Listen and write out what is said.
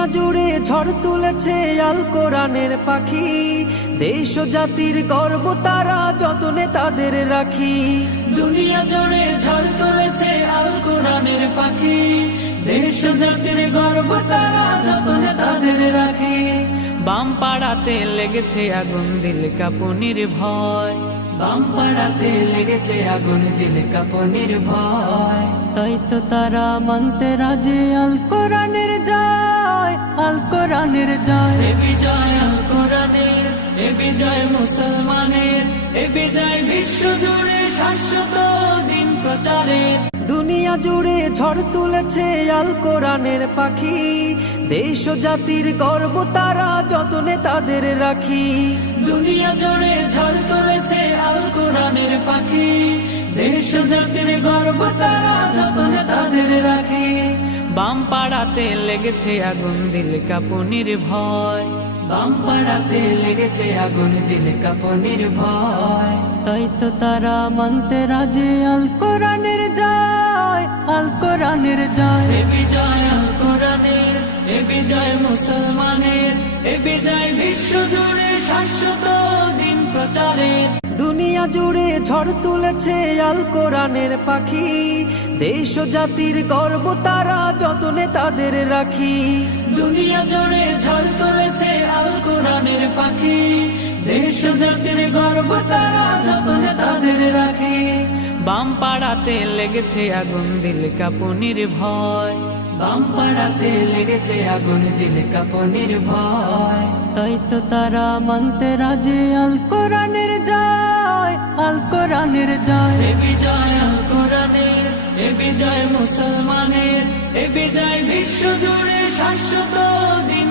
দুনিয়া জুড়ে ঝড় তুলেছে আল কোরআনের পাখি, দেশ ও জাতির গর্ব তারা যতনে তাদের রাখি। দুনিয়া জুড়ে ঝড় তুলেছে আল কোরআনের পাখি, দেশ ও জাতির গর্ব তারা যতনে তাদের রাখি। বাম পাড়াতে লেগেছে আগুন দিল কাঁপুনির ভয়, বাম পাড়াতে লেগেছে আগুন দিল কাঁপুনির ভয়। তাই তো তারা মানতে রাজি আল কোরআনের জয়, আল কোরআনের জয়। এ বিজয় আল কোরআনের, এ বিজয় মুসলমানের, এ বিজয় বিশ্ব জুড়ে শাশ্বত দিন প্রচারের। দুনিয়া জুড়ে ঝড় তুলেছে আল কোরআনের পাখি, দেশ ও জাতির গর্ব তারা যতনে তাদের রাখি। দুনিয়া জুড়ে ঝড় তুলেছে আল কোরআনের পাখি, দেশ ও জাতির গর্ব তারা যতনে তাদের রাখি। বাম পাড়াতে লেগেছে আগুন দিল কাঁপুনির ভয়, বাম পাড়াতে লেগেছে আগুন দিল কাঁপুনির ভয়। তাই তো তারা মানতে রাজি আল কোরআনের জয়, আল কোরআনের জয়। এ বিজয় আল কোরআনের, এ বিজয় মুসলমানের, এ বিজয় বিশ্ব জুড়ে শাশ্বত দিন প্রচারের। দুনিয়া জুড়ে ঝড় তুলেছে আল কোরআনের পাখি, দেশ ও জাতির গর্ব তারা যতনে তাদের রাখি। দুনিয়া জুড়ে ঝড় তুলেছে আল কোরআনের পাখি, দেশ ও জাতির গর্ব তারা যতনে তাদের রাখি। বাম পাড়াতে লেগেছে আগুন দিল কাঁপুনির ভয়, বাম পাড়াতে লেগেছে আগুন দিল কাঁপুনির ভয়। তাই তো তারা মানতে রাজি আল কোরআনের জয়, আল কোরআনের জয়। এ বিজয় আল কোরআনের, এ বিজয় মুসলমানের, এ বিজয় বিশ্ব জুড়ে শাশ্বত দিন